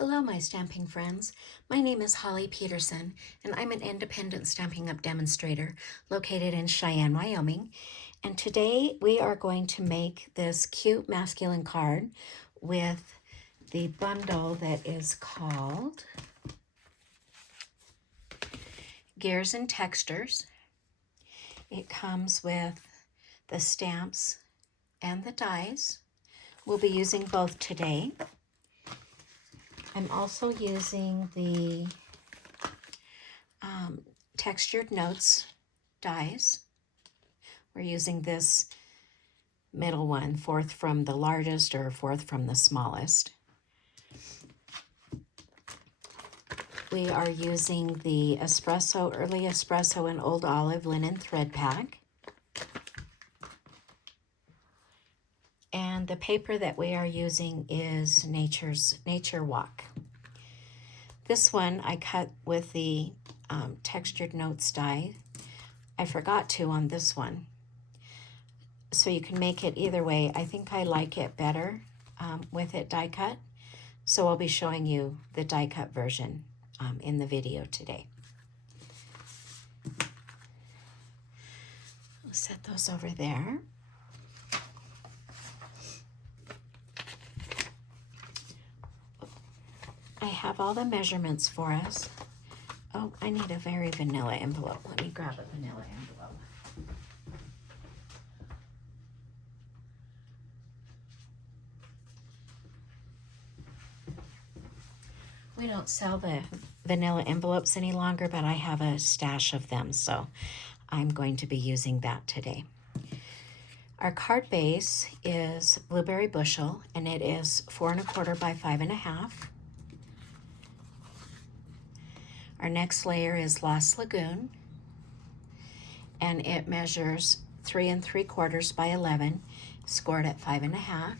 Hello, my stamping friends. My name is Holly Peterson, and I'm an independent Stampin' Up! Demonstrator located in Cheyenne, Wyoming. And today we are going to make this cute masculine card with the bundle that is called Gears and Textures. It comes with the stamps and the dies. We'll be using both today. I'm also using the textured notes dies. We're using this middle one, fourth from the largest or fourth from the smallest. We are using the Espresso, Early Espresso and Old Olive linen thread pack. And the paper that we are using is Nature Walk. This one I cut with the textured notes die. I forgot to on this one. So you can make it either way. I think I like it better with it die cut. So I'll be showing you the die cut version in the video today. We'll set those over there. I have all the measurements for us. Oh, I need a very vanilla envelope. Let me grab a vanilla envelope. We don't sell the vanilla envelopes any longer, but I have a stash of them, so I'm going to be using that today. Our card base is Blueberry Bushel, and it is 4 1/4 by 5 1/2. Our next layer is Lagoon, and it measures 3 3/4 by 11, scored at 5 1/2.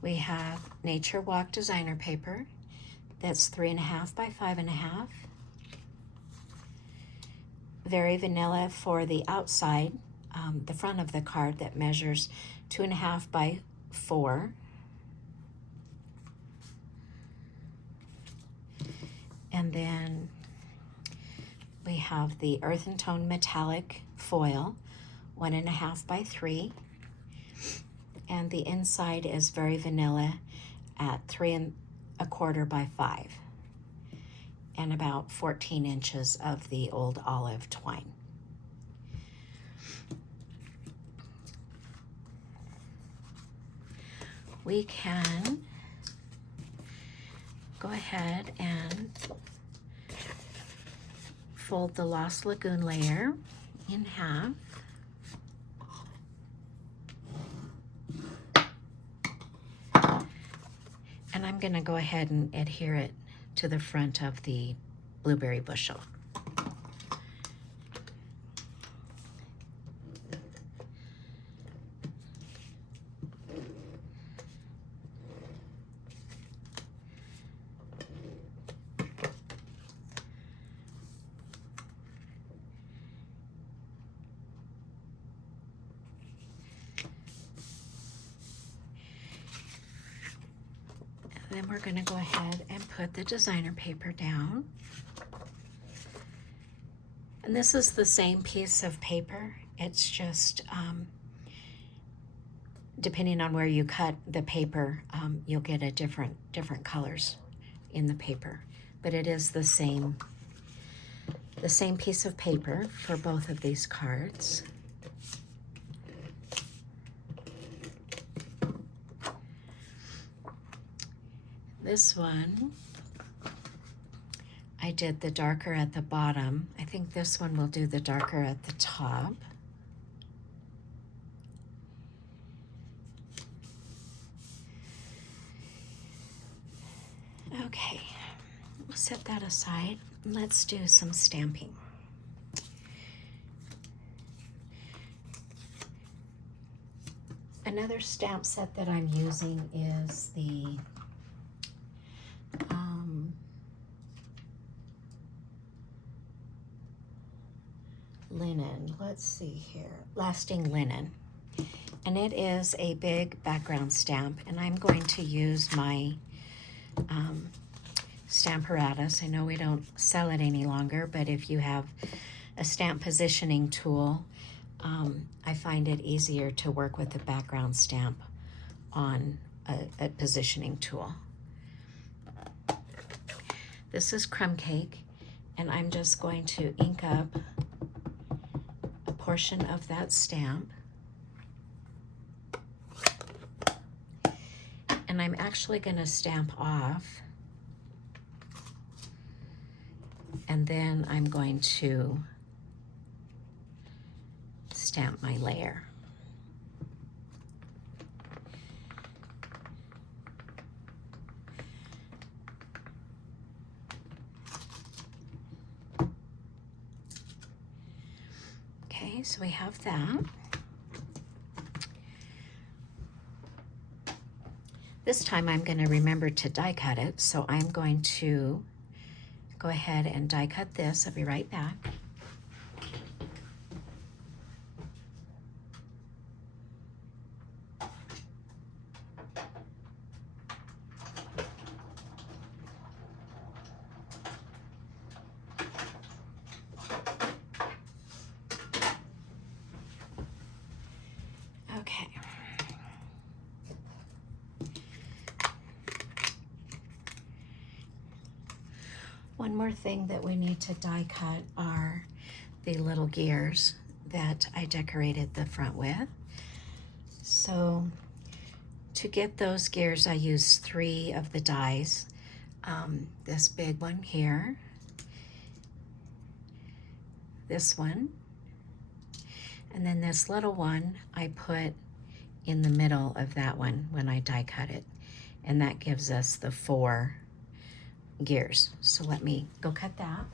We have Nature Walk designer paper, that's 3 1/2 by 5 1/2. Very vanilla for the outside, the front of the card, that measures 2 1/2 by 4. And then we have the Earthen Tone Metallic Foil, 1 1/2 by 3. And the inside is very vanilla at 3 1/4 by 5. And about 14 inches of the Old Olive twine. We can go ahead and fold the Lost Lagoon layer in half. And I'm going to go ahead and adhere it to the front of the Blueberry Bushel. Then we're going to go ahead and put the designer paper down. And this is the same piece of paper. It's just, depending on where you cut the paper, you'll get a different colors in the paper. But it is the same piece of paper for both of these cards. This one, I did the darker at the bottom. I think this one will do the darker at the top. Okay, we'll set that aside. Let's do some stamping. Another stamp set that I'm using is the linen. Let's see here. Lasting Linen. And it is a big background stamp, and I'm going to use my Stamparatus. I know we don't sell it any longer, but if you have a stamp positioning tool, I find it easier to work with the background stamp on a positioning tool. This is Crumb Cake, and I'm just going to ink up a portion of that stamp. And I'm actually going to stamp off, and then I'm going to stamp my layer. Okay, so we have that. This time I'm going to remember to die cut it, so I'm going to go ahead and die cut this. I'll be right back. Okay. One more thing that we need to die cut are the little gears that I decorated the front with. So to get those gears, I used 3 of the dies. This big one here, this one, and then this little one I put in the middle of that one when I die cut it, and that gives us the 4 gears. So let me go cut that.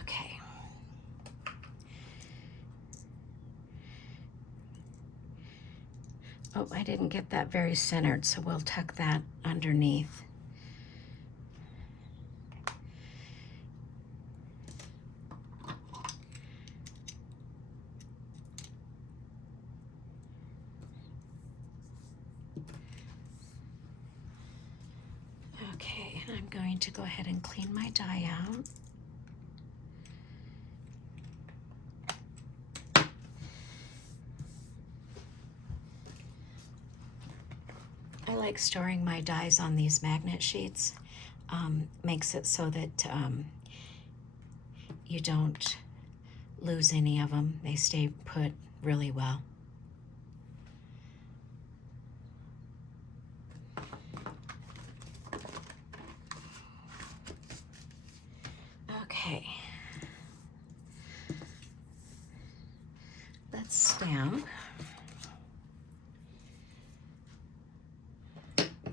Okay. Oh, I didn't get that very centered, so we'll tuck that underneath. Okay, and I'm going to go ahead and clean my die out. I like storing my dies on these magnet sheets. Makes it so that you don't lose any of them. They stay put really well. Okay. Let's stamp.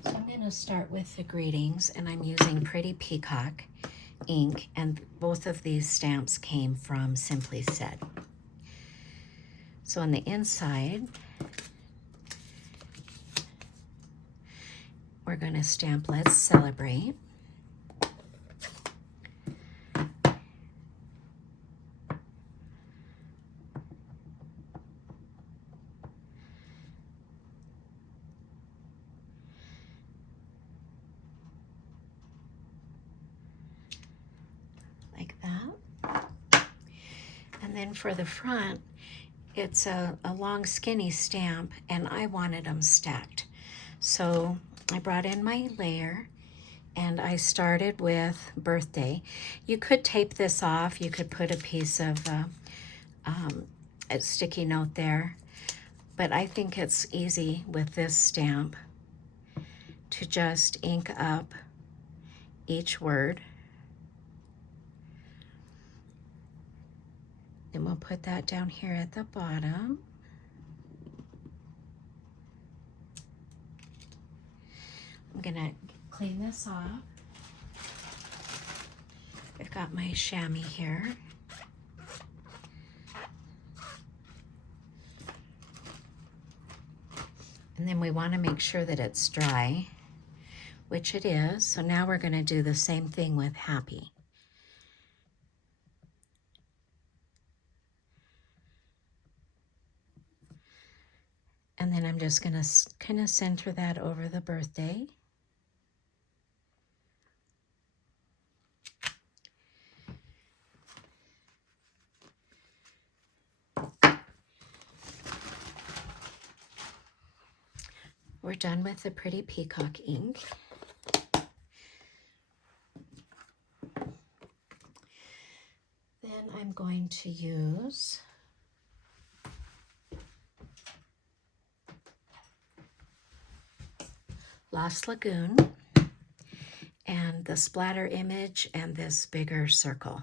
So I'm going to start with the greetings, and I'm using Pretty Peacock ink, and both of these stamps came from Simply Said. So on the inside, we're going to stamp Let's Celebrate. Like that. And then for the front, it's a long skinny stamp, and I wanted them stacked. So I brought in my layer, and I started with Birthday. You could tape this off. You could put a piece of a sticky note there, but I think it's easy with this stamp to just ink up each word. Then we'll put that down here at the bottom. I'm gonna clean this off. I've got my chamois here. And then we want to make sure that it's dry, which it is. So now we're going to do the same thing with Happy. And then I'm just going to kind of center that over the birthday. We're done with the pretty Peacock ink. Then I'm going to use Lagoon and the splatter image and this bigger circle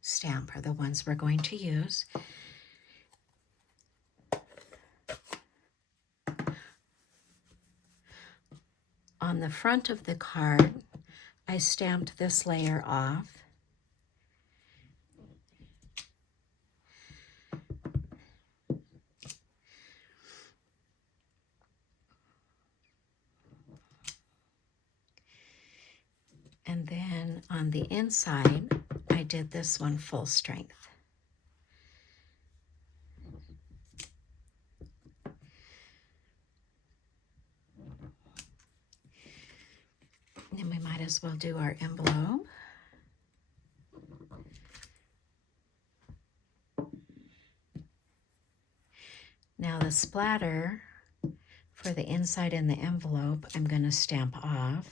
stamp are the ones we're going to use. On the front of the card, I stamped this layer off. And then on the inside, I did this one full strength. And we might as well do our envelope. Now the splatter for the inside and the envelope, I'm going to stamp off.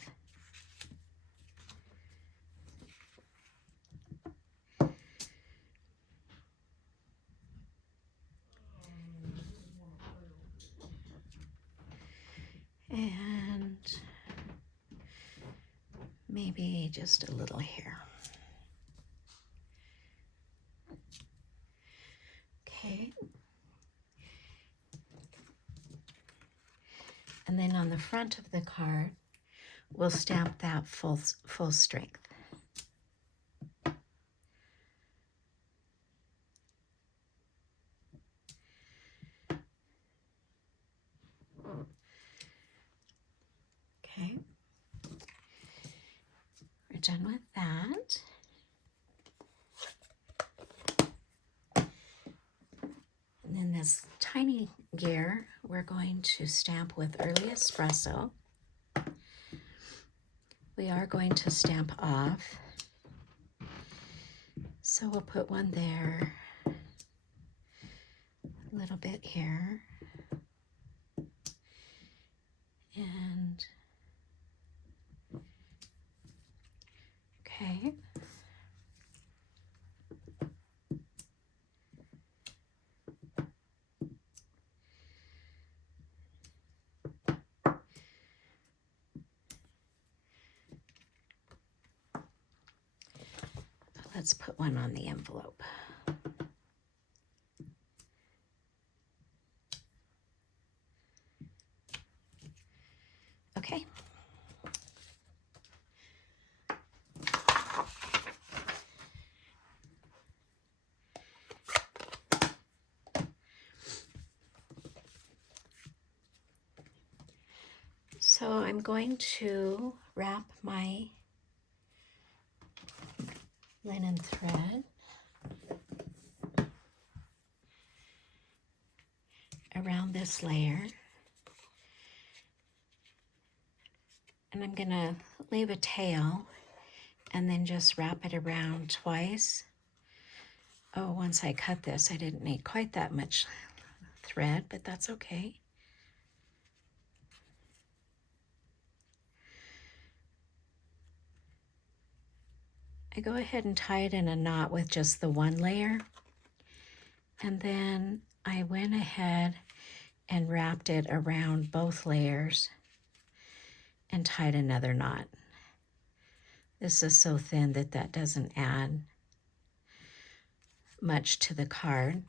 And maybe just a little here. Okay. And then on the front of the card, we'll stamp that full strength. Okay. We're done with that. And then this tiny gear, we're going to stamp with Early Espresso. We are going to stamp off. So we'll put one there, a little bit here, and okay. Let's put one on the envelope. Okay. So I'm going to wrap my linen thread around this layer, and I'm going to leave a tail and then just wrap it around twice. Oh, once I cut this, I didn't need quite that much thread, but that's okay. I go ahead and tie it in a knot with just the one layer, and then I went ahead and wrapped it around both layers and tied another knot. This is so thin that that doesn't add much to the card.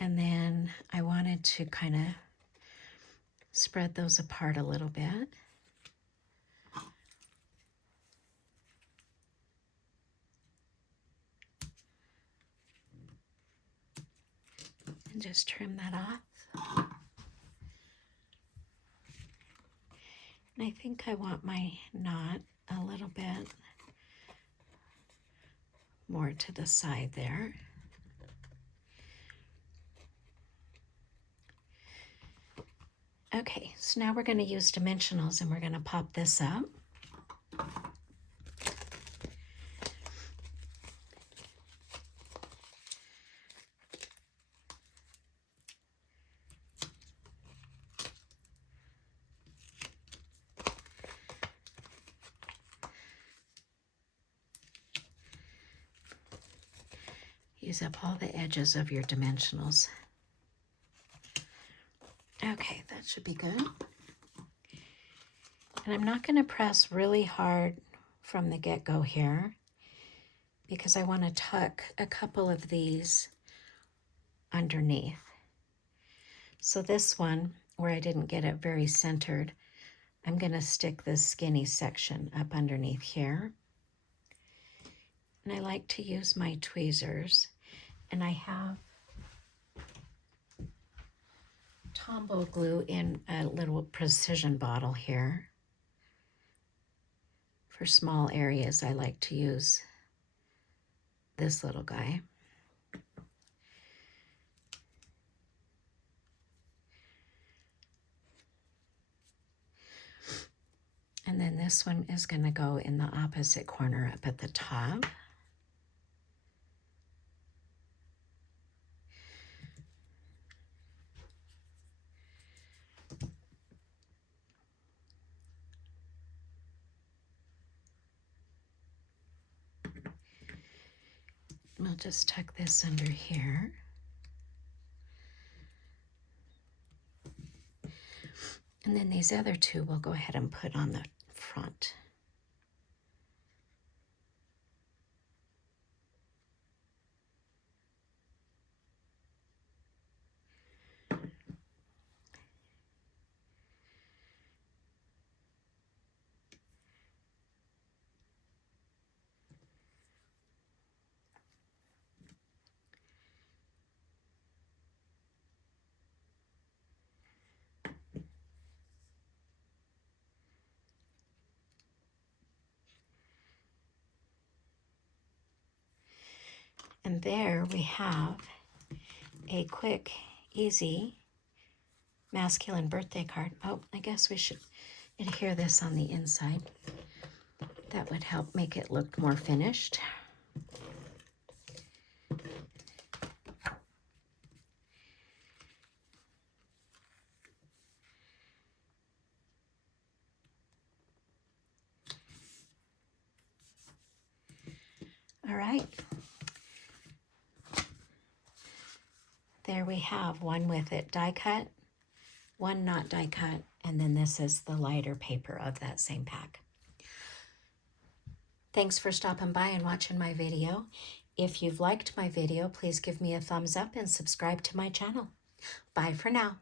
And then I wanted to kind of spread those apart a little bit. And just trim that off. And I think I want my knot a little bit more to the side there. Okay, so now we're going to use dimensionals and we're going to pop this up. Use up all the edges of your dimensionals. Okay, that should be good. And I'm not going to press really hard from the get-go here because I want to tuck a couple of these underneath. So this one, where I didn't get it very centered, I'm going to stick this skinny section up underneath here. And I like to use my tweezers. And I have Tombow glue in a little precision bottle here. For small areas, I like to use this little guy. And then this one is going to go in the opposite corner up at the top. We'll just tuck this under here. And then these other two we'll go ahead and put on the front. And there we have a quick, easy masculine birthday card. Oh, I guess we should adhere this on the inside. That would help make it look more finished. All right. There we have one with it die cut, one not die cut, and then this is the lighter paper of that same pack. Thanks for stopping by and watching my video. If you've liked my video, please give me a thumbs up and subscribe to my channel. Bye for now.